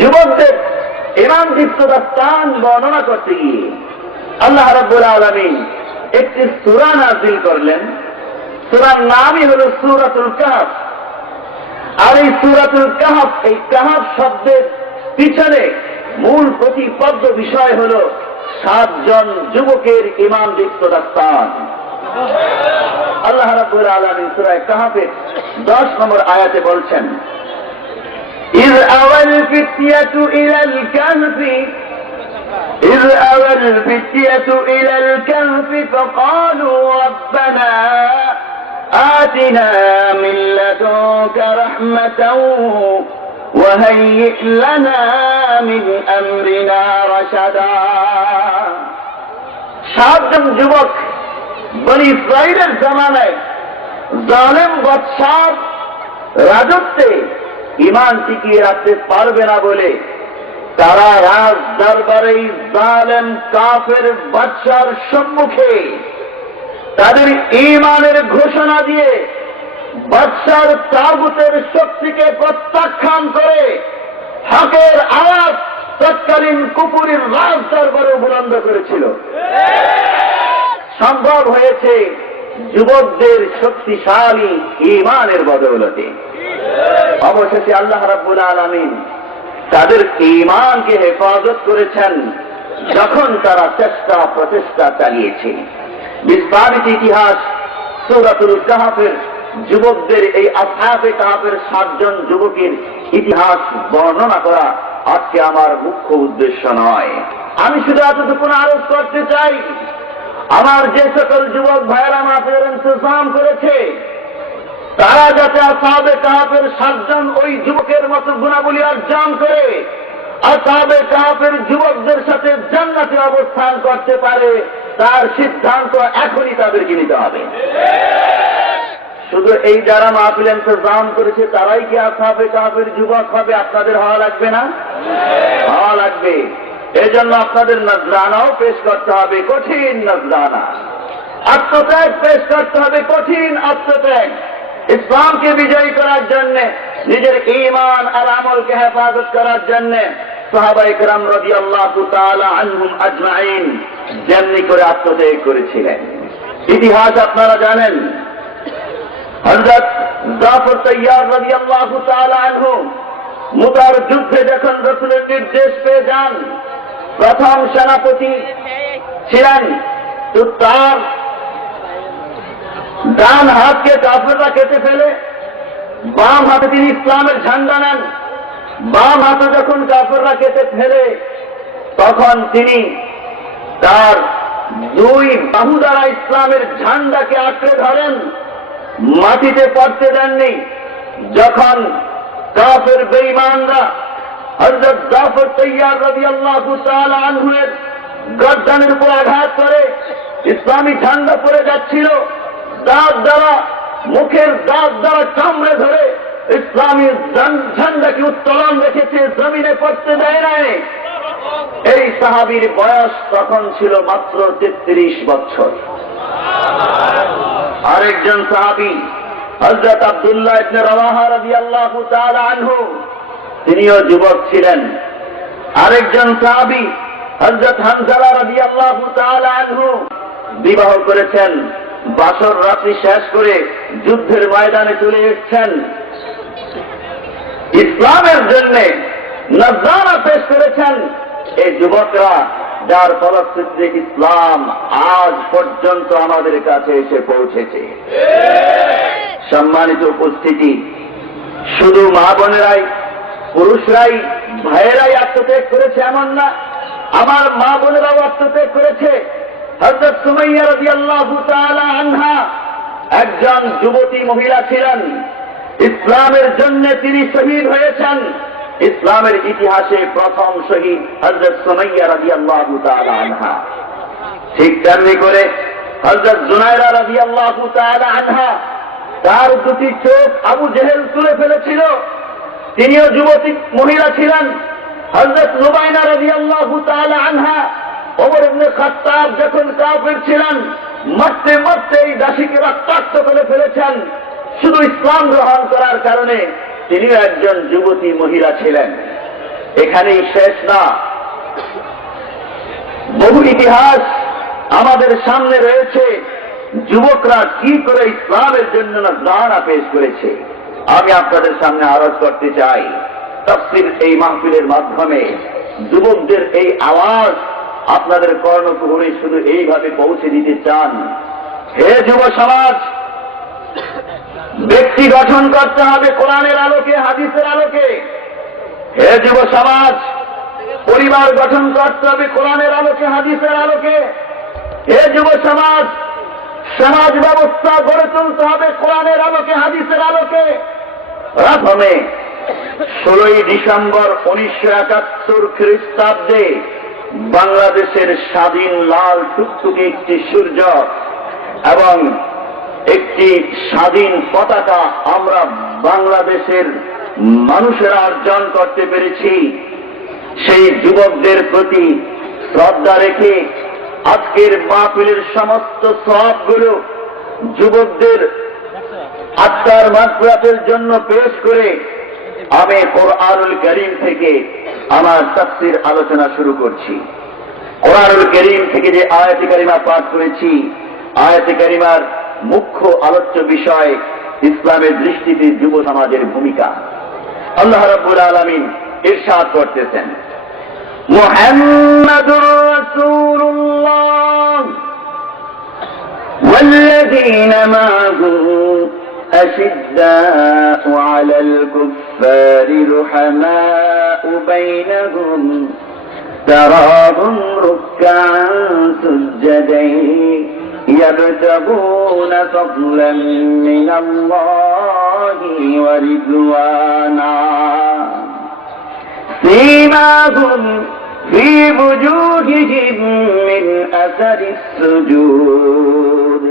যুবকদের ইমানদীপ্ততার স্থান বর্ণনা করতে গিয়ে আল্লাহ রাব্বুল আলামিন একটি সূরা নাযিল করলেন। সূরার নামই হলো সূরাতুল কাহফ। আর এই সূরাতুল কাহফ, এই কাহফ শব্দের পিছনে মূল প্রতিপাদ্য বিষয় হলো 7 জন যুবকের ইমানদীপ্ততার স্থান। আল্লাহ রাব্বুল আলামিন সূরা কাহফের 10 নম্বর আয়াতে বলছেন, إذ أوى الفتية إلى الكهف فقالوا ربنا آتنا من لدنك رحمة وهيئ لنا من أمرنا رشدا। 7 জন যুবক বনি ইসরাইলের জামানায় জালেম বাদশার রাজত্বে ঈমান টিকিয়ে রাখতে পারবে না বলে তারা রাজ দরবারে জালেম কাফের বাদশার সম্মুখে তাদের ঈমানের ঘোষণা দিয়ে বাদশার তাগুতের শক্তিকে প্রত্যাখ্যান করে হকের আওয়াজ তৎকালীন কুফুরীর রাজ দরবারে বুলন্দ করেছিল। সম্ভব হয়েছে যুবকদের শক্তিশালী ঈমানের বদৌলতে। অবশেষে আল্লাহ রাব্বুল আলামিন তাদের ঈমানকে হেফাজত করেছেন যখন তারা চেষ্টা প্রচেষ্টা চালিয়েছে। বিস্তারিত ইতিহাস সূরাতুল কাহফের যুবকদের, এই আসহাবে কাহফের 7 জন যুবকের ইতিহাস বর্ণনা করা আজকে আমার মুখ্য উদ্দেশ্য নয়। আমি শুধু এতটুকু আরোপ করতে চাই, আমার যে সকল যুবক ভাইয়েরা মাহফিলের ইন্তজাম করেছে তারা যাতে আসহাবে কাহফের 7 জন ওই যুবকের মতো গুণাবলী অর্জন করে আসহাবে কাহফের যুবকদের সাথে জান্নাতে অবস্থান করতে পারে, তার সিদ্ধান্ত এখনই তাদেরকে নিতে হবে। শুধু এই যারা মাহফিল ইন্তজাম করেছে তারাই কি আসহাবে কাহফের যুবক হবে? আপনাদের হওয়া লাগবে না? হওয়া লাগবে। এজন্য আপনাদের নজরানাও পেশ করতে হবে, কঠিন নজরানা। আত্মত্যাগ পেশ করতে হবে, কঠিন আত্মত্যাগ। ইসলামকে বিজয়ী করার জন্য, নিজের ঈমান আর আমলকে হেফাজত করার জন্য সাহাবায়ে কেরাম রাদিয়াল্লাহু তাআলা আনহুম আজমাইন যেমনি করে আত্মত্যাগ করেছিলেন। ইতিহাস আপনারা জানেন। হযরত জাফর তাইয়ার রাদিয়াল্লাহু তাআলা আনহু মুতার যুদ্ধে যখন রাসূলের নির্দেশ পেয়ে যান, প্রথম সেনাপতি ছিলেন, তো তার ডান হাতকে কাফেররা কেটে ফেলে বাম হাতে তিনি ইসলামের ঝান্ডা নেন। বাম হাতে যখন কাফেররা কেটে ফেলে তখন তিনি তার 2 বাহু দ্বারা ইসলামের ঝান্ডাকে আঁকড়ে ধরেন, মাটিতে পড়তে দেননি। যখন কাফের বেঈমানরা হযরত জাফর তাইয়ার রাদিয়াল্লাহু তাআলা আনহুর গর্দানের উপর আঘাত করে ইসলামী ঝান্ডা পড়ে যাচ্ছিল, দাঁত দ্বারা, মুখের দাঁত দ্বারা কামড়ে ধরে ইসলামী ঝান্ডাকে উত্তোলন রেখেছে, জমিনে পড়তে দেয় নাই। এই সাহাবীর বয়স তখন ছিল মাত্র 33 বছর। আরেকজন সাহাবী হযরত আব্দুল্লাহ ইবনে রাওয়াহা রাদিয়াল্লাহু তাআলা আনহু, তিনিও যুবক ছিলেন। আরেকজন সাহাবী হযরত হামজা রাদিয়াল্লাহু তাআলা আনহু বিবাহ করেছেন, বাসর রাত্রি শেষ করে যুদ্ধের ময়দানে চলে এসেছেন, ইসলামের জন্য নজরানা পেশ করেছেন। এই যুবকরা, যার ফলশ্রুতিতে ইসলাম আজ পর্যন্ত আমাদের কাছে এসে পৌঁছেছে। সম্মানিত উপস্থিতি, শুধু মা বোনেরাই, পুরুষরাই, ভাইয়েরাই আত্মত্যাগ করেছে এমন না, আমার মা বোনেরাও আত্মত্যাগ করেছে। হযরত সুমাইয়া রাদিয়াল্লাহু তাআলা আনহা একজন যুবতী মহিলা ছিলেন, ইসলামের জন্য তিনি শহীদ হয়েছেন। ইসলামের ইতিহাসে প্রথম শহীদ হযরত সুমাইয়া রাদিয়াল্লাহু তাআলা আনহা। ঠিক তেমনি করে হযরত জুনায়রা রাদিয়াল্লাহু তাআলা আনহা, তার 2টি চোখ আবু জেহেল তুলে ফেলেছিল, তিনিও যুবতী মহিলা ছিলেন। হযরত লুবাইনা রাদিয়াল্লাহু তাআলা আনহা, ওমর ইবনে খাত্তাব যখন কাফের ছিলেন, মরতে মরতে এই দাসীকে রক্তাক্ত করে ফেলেছেন। শুধু ইসলাম গ্রহণ করার কারণে তিনিও একজন যুবতী মহিলা ছিলেন। এখানেই শেষ না, বহু ইতিহাস আমাদের সামনে রয়েছে। যুবকরা কি করে ইসলামের জন্য নাজরানা পেশ করেছে, আমি আপনাদের সামনে আরজ করতে চাই। তাফসীর এই মাহফিলের মাধ্যমে যুবকদের এই আওয়াজ আপনাদের কর্ণকুহরে শুধু এইভাবে পৌঁছে দিতে চান। হে যুব সমাজ, ব্যক্তি গঠন করতে হবে কোরআনের আলোকে, হাদিসের আলোকে। হে যুব সমাজ, পরিবার গঠন করতে হবে কোরআনের আলোকে, হাদিসের আলোকে। হে যুব সমাজ, সমাজ ব্যবস্থা গড়ে তুলতে হবে কোরআনের আলোকে, হাদিসের আলোকে। প্রথমে 16ই ডিসেম্বর 1971 খ্রিস্টাব্দে বাংলাদেশের স্বাধীন লাল টুকটুকে একটি সূর্য এবং একটি স্বাধীন পতাকা আমরা বাংলাদেশের মানুষেরা অর্জন করতে পেরেছি। সেই যুবকদের প্রতি শ্রদ্ধা রেখে আজকের মাহফিলের সমস্ত সওয়াবগুলো যুবকদের আত্মার মাগফিরাতের জন্য পেশ করে আমি কোরআনুল কারীম থেকে আমার তাফসীর আলোচনা শুরু করছি। কোরআনুল কারীম থেকে যে আয়াতে কারিমা পাঠ করেছি, আয়াতে কারিমার মুখ্য আলোচ্য বিষয় ইসলামের দৃষ্টিতে যুব সমাজের ভূমিকা। আল্লাহ রাব্বুল আলামিন ইরশাদ করতেছেন, মুহাম্মাদুর রাসূলুল্লাহ والذين معه أشداء على الكفار رحماء بينهم تراهم ركعا سجدا يبتغون فضلا من الله ورضوانا سيماهم في وجوههم من أثر السجود।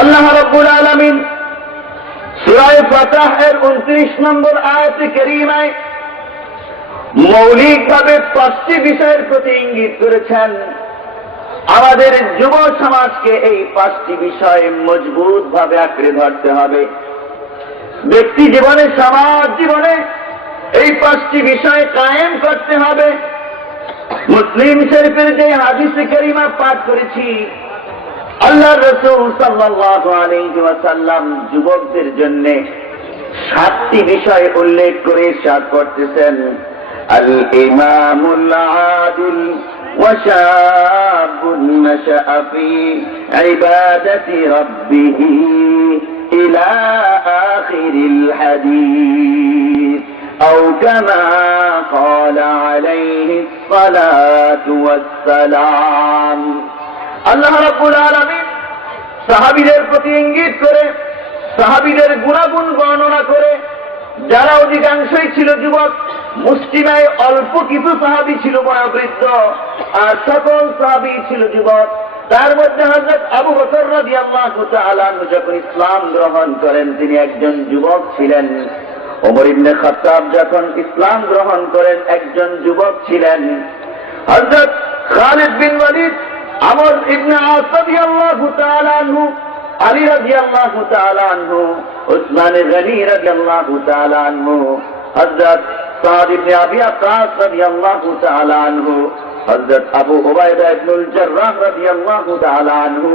আল্লাহ রাব্বুল আলামিন সূরা ফাতহ এর 29 নম্বর আয়াতে কারীমায় মৌলিকভাবে 5টি বিষয়ের প্রতি ইঙ্গিত করেছেন। আমাদের যুব সমাজকে এই 5টি বিষয়ে মজবুত ভাবে আঁকড়ে ধরতে হবে। ব্যক্তি জীবনে, সমাজ জীবনে এই 5টি বিষয় কায়েম করতে হবে। মুসলিম শরীফের যে হাদিসে কারিমা পাঠ করেছি, আল্লাহর রাসূল সাল্লাল্লাহু আলাইহি ওয়াসাল্লাম যুবকদের জন্য 7টি বিষয় উল্লেখ করে ইরশাদ করতেছেন, আল ইমামুল আদিল ওয়া শাবুন নাশাআ ফি ইবাদাতি রাব্বিহি ইলা আখিরিল হাদিস আও কামা ক্বালা আলাইহিস সালাতু ওয়াস সালাম। আল্লাহ রাব্বুল আলামিন সাহাবীদের প্রতি ইঙ্গিত করে, সাহাবীদের গুণাগুণ বর্ণনা করে, যারা অধিকাংশই ছিল যুবক, মুসলিমায় অল্প কিছু সাহাবী ছিল বয়োবৃদ্ধ, আর সকল সাহাবী ছিল যুবক। তার মধ্যে হযরত আবু বকর রাদিয়াল্লাহু তাআলা যখন ইসলাম গ্রহণ করেন তিনি একজন যুবক ছিলেন। ওমর ইবনে খাত্তাব যখন ইসলাম গ্রহণ করেন একজন যুবক ছিলেন। হযরত খালিদ বিন ওয়ালিদ, আমর ইবনে আস রাদিয়াল্লাহু তাআলা আনহু, আলী রাদিয়াল্লাহু তাআলা আনহু, উসমান গনি রাদিয়াল্লাহু তাআলা আনহু, হযরত সাদ ইবনে আবি ওয়াক্কাস রাদিয়াল্লাহু তাআলা আনহু, হযরত আবু উবাইদা ইবনুল জাররাহ রাদিয়াল্লাহু তাআলা আনহু,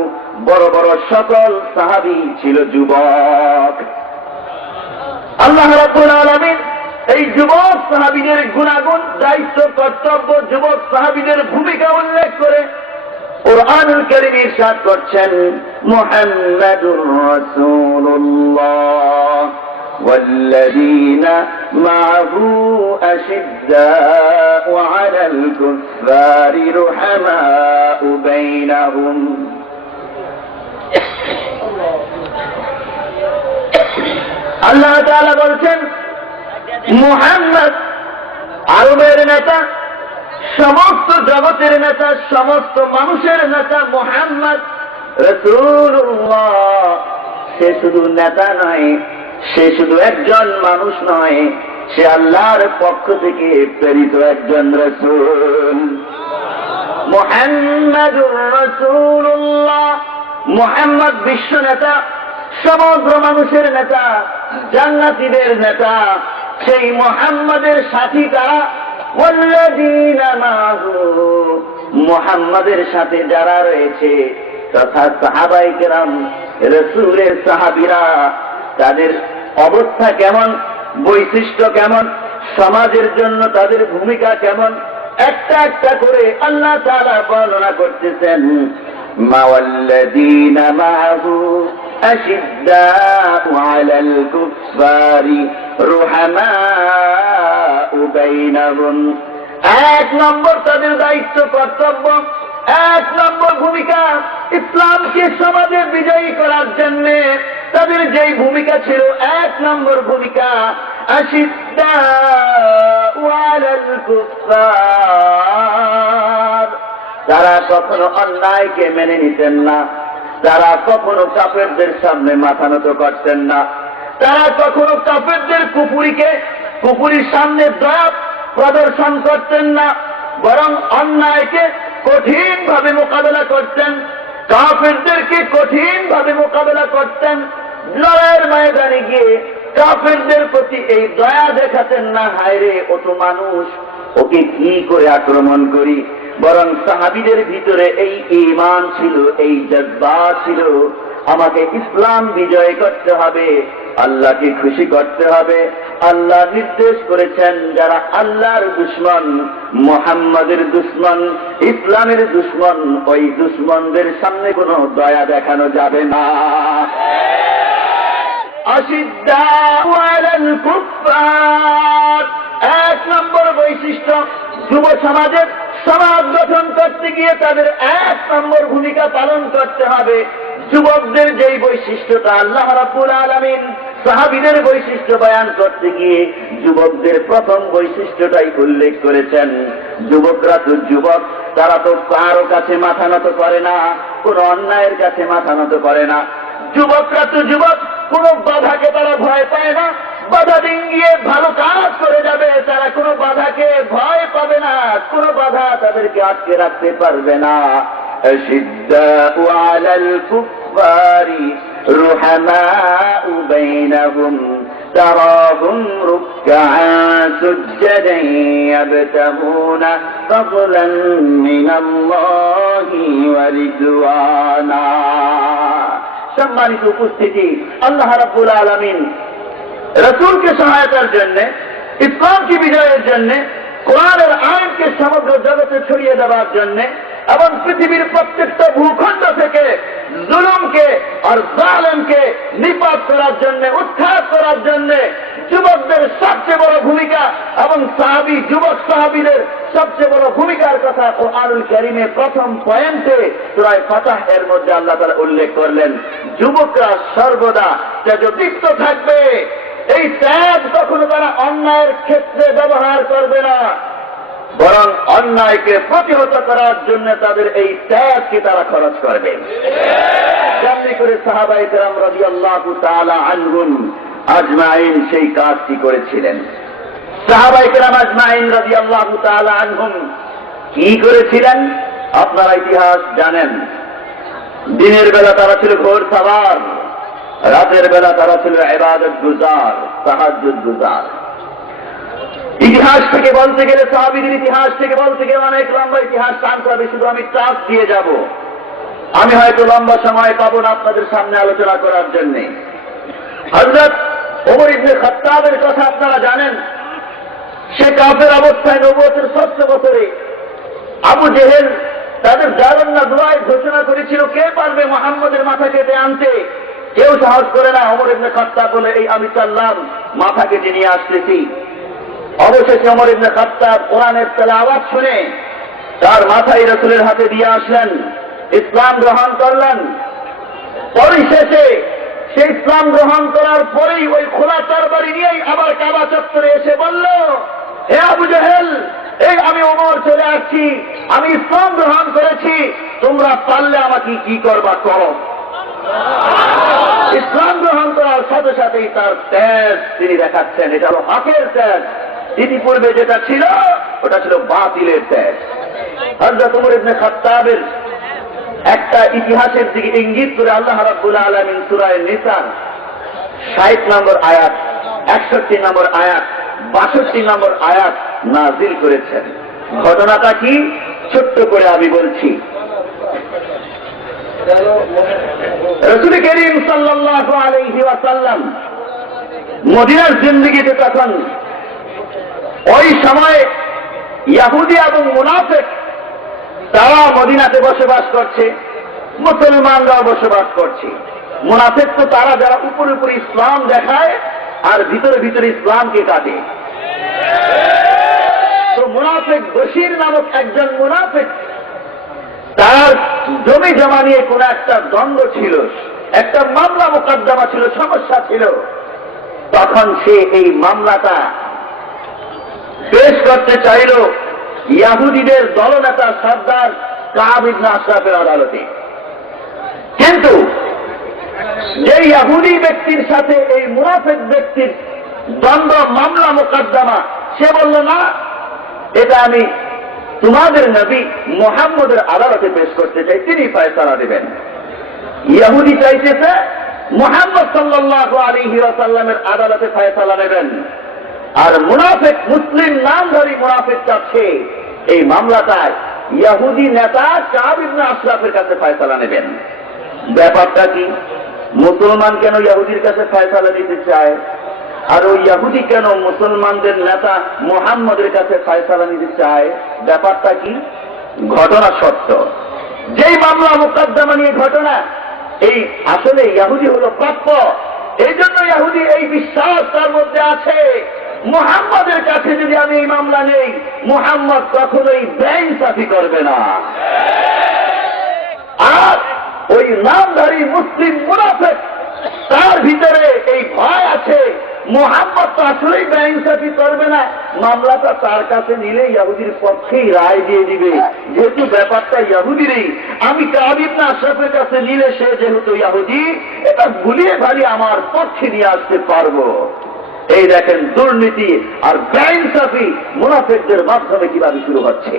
বড় বড় সকল সাহাবী ছিল যুবক। আল্লাহ রাব্বুল আলামিন এই যুবক সাহাবীদের গুণাগুণ, দায়িত্ব, কর্তব্য, যুবক সাহাবীদের ভূমিকা উল্লেখ করে কুরআনুল কারীম ইরশাদ করছেন, মুহাম্মাদুর রাসূলুল্লাহ والذين معه أشداء على الكفار رحماء بينهم। আল্লাহ তাআলা বলছেন, মুহাম্মদ আরবের নেতা, সমস্ত জগতের নেতা, সমস্ত মানুষের নেতা মুহাম্মদ রাসূলুল্লাহ। সে শুধু নেতা নয়, সে শুধু একজন মানুষ নয়, সে আল্লাহর পক্ষ থেকে প্রেরিত একজন রাসূল। মুহাম্মাদুর রাসূলুল্লাহ, মুহাম্মদ বিশ্ব নেতা, সমগ্র মানুষের নেতা, জান্নাতীদের নেতা, সেই মুহাম্মাদের সাথী কারা? ওয়াল্লাযীনা মাহু, মুহাম্মাদের সাথে যারা রয়েছে তথা সাহাবায়ে কেরাম, রাসূলের সাহাবীরা, তাদের অবস্থা কেমন, বৈশিষ্ট্য কেমন, সমাজের জন্য তাদের ভূমিকা কেমন, একটা একটা করে আল্লাহ তাআলা বর্ণনা করতেছেন। মাওয়াল্লাযীনা মাহু আশিদ্দাউ আলাল কুফফারি রুহামাউ বাইনাহুম। এক নম্বর তাদের দায়িত্ব, কর্তব্য, এক নম্বর ভূমিকা, ইসলামকে সমাজে বিজয়ী করার জন্য তাদের যেই ভূমিকা ছিল, এক নম্বর ভূমিকা, আশিদ্দাউ আলাল কুফফার, তারা কখনো অন্যায়কে মেনে নিতেন না, তারা কখনো কাফেরদের সামনে মাথা নত করতেন না, তারা কখনো কাফেরদের কুফুরির সামনে দয়া প্রদর্শন করতেন না, বরং অন্যায়কে কঠিন ভাবে মোকাবেলা করতেন, কাফেরদেরকে কঠিন ভাবে মোকাবেলা করতেন। লড়াইয়ের ময়দানে গিয়ে কাফেরদের প্রতি এই দয়া দেখাতেন না, হায়রে ও তো মানুষ, ওকে কি করে আক্রমণ করি, বরং সাহাবীদের ভিতরে এই ঈমান ছিল, এই জজ্বা ছিল, আমাকে ইসলাম বিজয় করতে হবে, আল্লাহকে খুশি করতে হবে। আল্লাহ নির্দেশ করেছেন যারা আল্লাহর দুশমন, মুহাম্মাদের দুশমন, ইসলামের দুশমন, ওই দুশমনদের সামনে কোনো দয়া দেখানো যাবে না। আশিদ্দাউ আলাল কুফফার, এক নম্বর বৈশিষ্ট্য, যুব সমাজের সমাজ গঠন করতে গিয়ে তাদের এক নম্বর ভূমিকা পালন করতে হবে। যুবকদের যেই বৈশিষ্ট্যটা আল্লাহ রাব্বুল আলামিন সাহাবীদের বৈশিষ্ট্য বয়ান করতে গিয়ে যুবকদের প্রথম বৈশিষ্ট্যটাই উল্লেখ করেছেন। যুবকরা তো যুবক, তারা তো কারো কাছে মাথা নত করে না, কোন অন্যায়ের কাছে মাথা নত করে না। যুবকরা তো যুবক, কোন বাধাকে তারা ভয় পায় না, বাধা ডিঙ্গিয়ে ভালো কাজ করে যাবে, তারা কোনো বাধাকে ভয় পাবে না, কোনো বাধা তাদেরকে আটকে রাখতে পারবে না। আশিদ্দাউ আলাল কুফফারি রুহামাউ বাইনাহুম তারাহুম রুকআন সুজ্জাদান ইয়াবতাগুনা ফাদলান মিনাল্লাহি ওয়া রিদওয়ানা। সম্মানিত উপস্থিতি, আল্লাহ রাব্বুল আলামিন রাসূলকে সহায়তার জন্য, ইসলামকে বিজয়ের জন্য, কোরআনের আইনকে সমগ্র জগতে ছড়িয়ে দেওয়ার জন্য এবং পৃথিবীর প্রত্যেকটা ভূখণ্ড থেকে জুলুমকে আর জালেমকে নিপাত করার জন্য, উৎখাত করার জন্য যুবকদের সবচেয়ে বড় ভূমিকা এবং যুবক সাহাবীদের সবচেয়ে বড় ভূমিকার কথা কোরআনুল কারীমে প্রথম পয়েন্টে সূরা ফাতহ এর মধ্যে আল্লাহ তাআলা উল্লেখ করলেন। যুবকরা সর্বদা তেজদীপ্ত থাকবে, এই ত্যাগ কখনো তারা অন্যায়ের ক্ষেত্রে ব্যবহার করবে না, বরং অন্যায়কে প্রতিহত করার জন্য তাদের এই ত্যাগকে তারা খরচ করবে। যেমনি করে সাহাবায়ে কেরাম রাদিয়াল্লাহু তাআলা আনহুম আজমাইন সেই কাজটি করেছিলেন। সাহাবায়ে কেরাম আজমাইন রাদিয়াল্লাহু তাআলা আনহুম কি করেছিলেন আপনারা ইতিহাস জানেন। দিনের বেলা তারা ছিল ঘোর সাওয়ার, রাতের বেলা তারা ছিল ইবাদত গুজার, তাহাজ্জুদ গুজার। ইতিহাস থেকে বলতে গেলে, সাহাবীদের ইতিহাস থেকে বলতে গেলে অনেক লম্বা ইতিহাস টানতে হবে, শুধু আমি চাপ দিয়ে যাব। আমি হয়তো লম্বা সময় পাবো না আপনাদের সামনে আলোচনা করার জন্য। হযরত ওমর ইবনে খাত্তাবের কথা আপনারা জানেন। সে কাফের অবস্থায় নবুয়তের ৬০ বছরে আবু জেহেল তাদের জারান্না দুআয় ঘোষণা করেছিল, কে পারবে মুহাম্মদের মাথা কেটে আনতে? কেউ সাহস করে না। ওমর ইবনে খাত্তাব বলে, এই আমি চললাম, মাথা কেটে নিয়ে আসতেছি। অবশেষে ওমর ইবনে খাত্তাব কোরআনের তেলাওয়াত শুনে তার মাথায় রাসূলের হাতে দিয়ে আসলেন, ইসলাম গ্রহণ করলেন। পরিশেষে সে ইসলাম গ্রহণ করার পরেই ওই খোলা তরবারি নিয়েই আবার কাবা চত্বরে এসে বলল, হে আবু জেহেল, এই আমি ওমর চলে আসছি, আমি ইসলাম গ্রহণ করেছি, তোমরা পারলে আমাকে কি করবা করো। ইসলাম গ্রহণ করার সাথে সাথেই তার ত্যাগ তিনি দেখাচ্ছেন, এটা হলো হকের ত্যাগ। ইতিপূর্বে যেটা ছিল ওটা ছিল বাতিলের ত্যাগ। হযরত ওমর ইবনে খাত্তাবের একটা ইতিহাসের দিকে ইঙ্গিত করে আল্লাহ রাব্বুল আলামিন সূরা নিসা 60 নম্বর আয়াত, 61 নম্বর আয়াত 62 নম্বর আয়াত নাজিল করেছেন। ঘটনাটা কি ছোট্ট করে আমি বলছি। রাসূল করিম সাল্লাল্লাহু আলাইহি ওয়াসাল্লাম মদিনার জিন্দেগিতে তখন ওই সময় ইহুদি এবং মুনাফিক তারা মদিনাতে বসবাস করছে, মুসলমানরাও বসবাস করছে। মুনাফিক তো তারা যারা উপরে উপরে ইসলাম দেখায় আর ভিতরে ভিতরে ইসলামকে কাটে। তো মুনাফিক বশির নামক একজন মুনাফিক, তার জমি জমা নিয়ে কোন একটা দ্বন্দ্ব ছিল, একটা মামলা মোকদ্দমা ছিল, সমস্যা ছিল। তখন সে এই মামলাটা পেশ করতে চাইল ইহুদিদের দলনেতা সর্দার কাব ইবনে আশরাফের আদালতে। কিন্তু যে ইহুদি ব্যক্তির সাথে এই মুনাফিক ব্যক্তির দ্বন্দ্ব মামলা মোকদ্দমা, সে বলল না, এটা আমি তোমাদের নবী মুহাম্মদের আদালতে পেশ করতে চাই, তিনি ফয়সালা দেবেন। ইহুদি চাইতেছে মুহাম্মদ সাল্লাল্লাহু আলাইহি ওয়াসাল্লামের আদালতে ফয়সালা নেবেন, আর মুনাফিক মুসলিম নামধারী মুনাফিক চাচ্ছে এই মামলাটায় ইহুদি নেতা কাব ইবনে আশরাফের কাছে ফয়সালা নেবেন। ব্যাপারটা কি? মুসলমান কেন ইহুদির কাছে ফয়সালা দিতে চায়, আর ওই ইহুদি কেন মুসলমানদের নেতা মুহাম্মদের কাছে ফয়সালা নিতে চায়? ব্যাপারটা কি? ঘটনা সত্য, যেই মামলা মোকদ্দমা নিয়ে ঘটনা, এই আসলে ইহুদি হলো প্রাপ্য। এই জন্য ইহুদি এই বিশ্বাস তার মধ্যে আছে, মুহাম্মদের কাছে যদি আমি এই মামলা নেই, মুহাম্মদ কখনোই বেইনসাফি করবে না। আর ওই নামধারী মুসলিম মুনাফিক, তার ভিতরে এই ভয় আছে, মুহাম্মদ তো আসলেই বেইনসাফি করবে না, মামলাটা তার কাছে নিলে ইহুদির পক্ষেই রায় দিয়ে দিবে। যেহেতু ব্যাপারটা ইহুদিরই, আমি কাব ইবনে আশরাফের কাছে নিলে সে যেহেতু ইহুদি, এটা ভুলিয়ে ভালিয়ে আমার পক্ষে নিয়ে আসতে পারবো। এই দেখেন দুর্নীতি আর বেইনসাফি মুনাফিকদের মাধ্যমে কিভাবে শুরু হচ্ছে।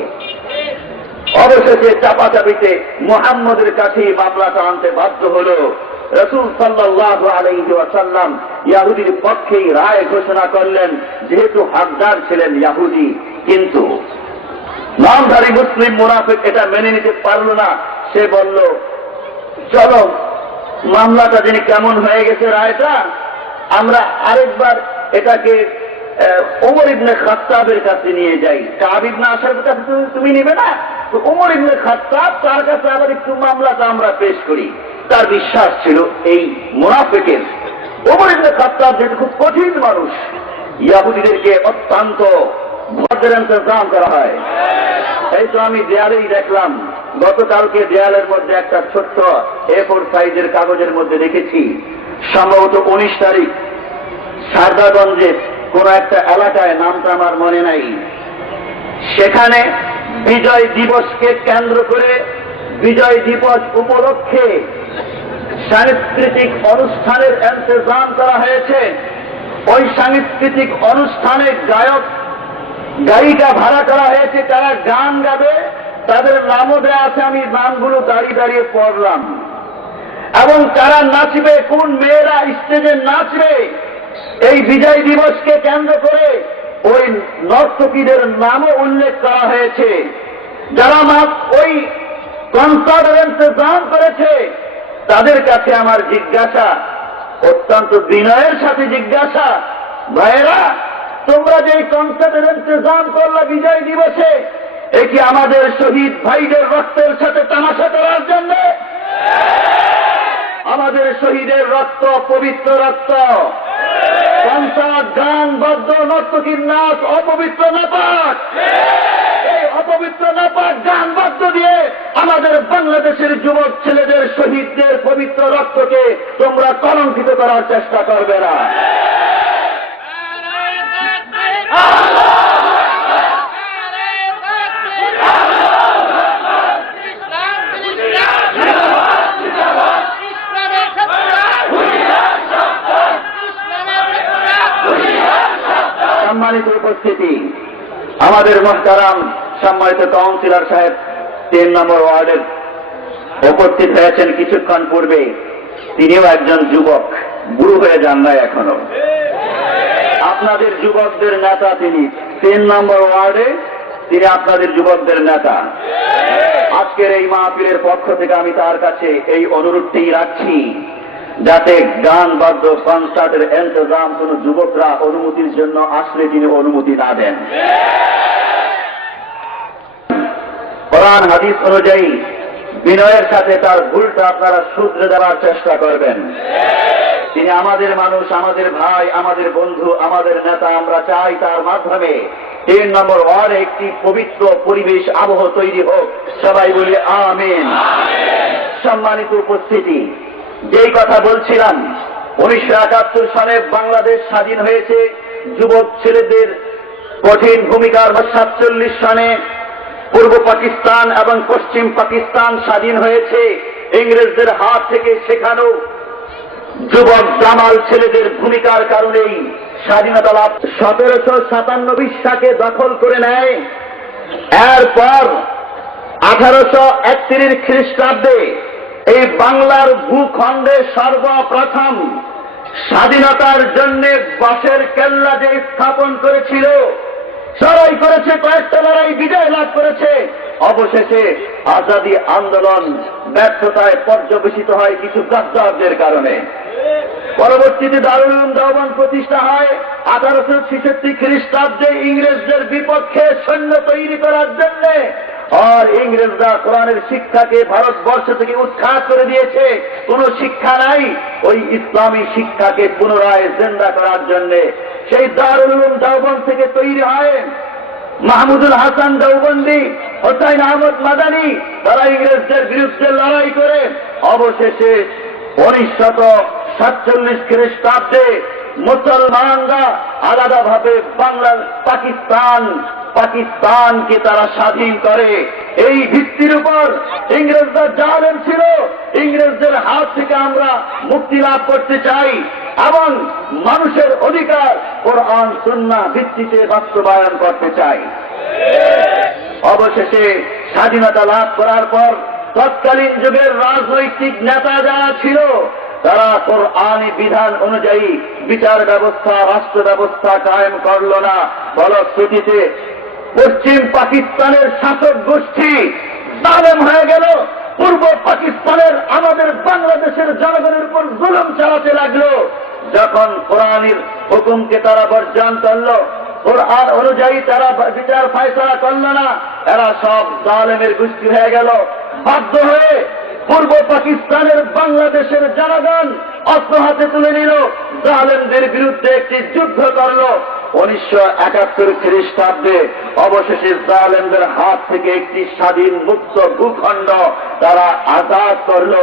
অবশেষে চাপাচাপিতে মুহাম্মদের কাছে মামলাটা আনতে বাধ্য হল। রাসূল সাল্লাল্লাহু আলাইহি ওয়াসাল্লাম ইহুদির পক্ষেই রায় ঘোষণা করলেন, যেহেতু হকদার ছিলেন ইহুদি। কিন্তু নামধারী মুসলিম মুনাফিক এটা মেনে নিতে পারল না। সে বলল, চলো মামলাটা যিনি কেমন হয়ে গেছে রায়টা, আমরা আরেকবার এটাকে ওমর ইবনে খাত্তাবের কাছে নিয়ে যাই। কাব ইবনে আশরাফের কাছে তুমি নিবে না, তো ওমর ইবনে খাত্তাব, তার কাছে আবার একটু মামলাটা আমরা পেশ করি। তার বিশ্বাস ছিল এই মুনাফিকের, ওমর ইবনে খাত্তাব যেহেতু খুব কঠিন মানুষ, ইহুদিদেরকে অত্যন্ত ভদ্রের ইন্তজাম করা হয়। এই তো আমি দেয়ালেই দেখলাম, গতকালকে দেয়ালের মধ্যে একটা ছোট্ট A4 সাইজের কাগজের মধ্যে দেখেছি, সম্ভবত 19 তারিখ সারদাগঞ্জের কোন একটা এলাকায়, নামটা আমার মনে নাই, সেখানে বিজয় দিবসকে কেন্দ্র করে, বিজয় দিবস উপলক্ষে সাংস্কৃতিক অনুষ্ঠানের ইন্তজাম করা হয়েছে। ওই সাংস্কৃতিক অনুষ্ঠানে গায়ক গায়িকা ভাড়া করা হয়েছে, তারা গান গাবে, তাদের নামও দেওয়া আছে, আমি নামগুলো দাঁড়িয়ে দাঁড়িয়ে পড়লাম। এবং তারা নাচবে, কোন মেয়েরা স্টেজে নাচবে, এই বিজয় দিবসকে কেন্দ্র করে ওই নর্তকীদের নামও উল্লেখ করা হয়েছে। যারা ওই কনসার্টের ইন্তজাম করেছে, তাদের কাছে আমার জিজ্ঞাসা, অত্যন্ত বিনয়ের সাথে জিজ্ঞাসা, ভাইয়েরা তোমরা যে কনসার্টের ইন্তজাম করলা বিজয় দিবসে, এ কি আমাদের শহীদ ভাইদের রক্তের সাথে তামাশা করার জন্য? আমাদের শহীদের রক্ত পবিত্র রক্ত। কনসার্ট, গান, বাদ্য, নর্তকীর নাচ অপবিত্র নাপাক। এই অপবিত্র নাপাক গান বাদ্য দিয়ে আমাদের বাংলাদেশের যুবক ছেলেদের, শহীদদের পবিত্র রক্তকে তোমরা কলঙ্কিত করার চেষ্টা করবে না। সম্মানিত উপস্থিতি, আমাদের মুহতারাম সম্মানিত কাউন্সিলর সাহেব 3 নম্বর ওয়ার্ডের উপস্থিত হয়েছেন কিছুক্ষণ পূর্বে। তিনিও একজন যুবক, বুড়ো হয়ে যান নাই এখনো। আপনাদের যুবকদের নেতা তিনি 3 নম্বর ওয়ার্ডে তিনি আপনাদের যুবকদের নেতা। আজকের এই মাহফিলের পক্ষ থেকে আমি তার কাছে এই অনুরোধটি রাখছি, যাতে গান বাদ্য কনসার্টের ইন্তজাম কোন যুবকরা অনুমতির জন্য আসলে তিনি অনুমতি না দেন। কোরআন হাদিস অনুযায়ী বিনয়ের সাথে তার ভুলটা আপনারা শুধরে দেওয়ার চেষ্টা করবেন। তিনি আমাদের মানুষ, আমাদের ভাই, আমাদের বন্ধু, আমাদের নেতা। আমরা চাই তার মাধ্যমে 3 নম্বর ওয়ার্ডে একটি পবিত্র পরিবেশ আবহ তৈরি হোক। সবাই বলি আমিন। সম্মানিত উপস্থিতি, যেই কথা বলছিলাম, 1971 সালে বাংলাদেশ স্বাধীন হয়েছে যুবক ছেলেদের কঠিন ভূমিকার। 47 সালে পূর্ব পাকিস্তান এবং পশ্চিম পাকিস্তান স্বাধীন হয়েছে ইংরেজদের হাত থেকে। শেখানো যুবক জামাল ছেলেদের ভূমিকার কারণেই স্বাধীনতা লাভ। 1797 সালে দখল করে নেয়। এরপর 1831 খ্রিস্টাব্দে এই বাংলার ভূখণ্ডে সর্বপ্রথম স্বাধীনতার জন্য বাঁশের কেল্লা যে স্থাপন করেছিল, লড়াই করেছে, কয়েকটা লড়াই বিজয় লাভ করেছে। অবশেষে আজাদী আন্দোলন ব্যর্থতায় পর্যবেসিত হয় কিছু গাদ্দারদের কারণে। পরবর্তীতে দারুল উলুম দেওবন্দ প্রতিষ্ঠা হয় 1866 খ্রিস্টাব্দে ইংরেজদের বিপক্ষে সৈন্য তৈরি করার জন্য। আর ইংরেজরা কোরআনের শিক্ষাকে ভারতবর্ষ থেকে উৎখাত করে দিয়েছে। কোন শিক্ষা নাই, ওই ইসলামী শিক্ষাকে পুনরায় জিন্দা করার জন্য সেই দারুল উলুম দেওবন্দ থেকে তৈরি হয় মাহমুদুল হাসান দেওবন্দি, হোসাইন আহমদ মাদানী। তারা ইংরেজদের বিরুদ্ধে লড়াই করে অবশেষে 1947 খ্রিস্টাব্দে মুসলমানরা আলাদাভাবে বাংলার পাকিস্তানকে তারা স্বাধীন করে। এই ভিত্তির উপর ইংরেজরা জালেম ছিল। ইংরেজদের হাত থেকে আমরা মুক্তি লাভ করতে চাই এবং মানুষের অধিকার কোরআন সুন্নাহ ভিত্তিতে বাস্তবায়ন করতে চাই। অবশেষে স্বাধীনতা লাভ করার পর তৎকালীন যুগের রাজনৈতিক নেতা যারা ছিল, তারা কোরআনী বিধান অনুযায়ী বিচার ব্যবস্থা, রাষ্ট্র ব্যবস্থা কায়েম করল না। ফলশ্রুতিতে পশ্চিম পাকিস্তানের শাসক গোষ্ঠী জালেম হয়ে গেল। পূর্ব পাকিস্তানের আমাদের বাংলাদেশের জনগণের উপর জুলুম চালাতে লাগলো। যখন কোরআনের হুকুমকে তারা বর্জন করল, কোরআন অনুযায়ী তারা বিচার ফয়সালা করল না, এরা সব জালেমের গোষ্ঠী হয়ে গেল। বাধ্য হয়ে পূর্ব পাকিস্তানের বাংলাদেশের জনগণ অস্ত্র হাতে তুলে নিল, জালেমদের বিরুদ্ধে একটি যুদ্ধ করল। 1971 খ্রিস্টাব্দে অবশেষে জালেমদের হাত থেকে একটি স্বাধীন মুক্ত ভূখণ্ড তারা আজাদ করল।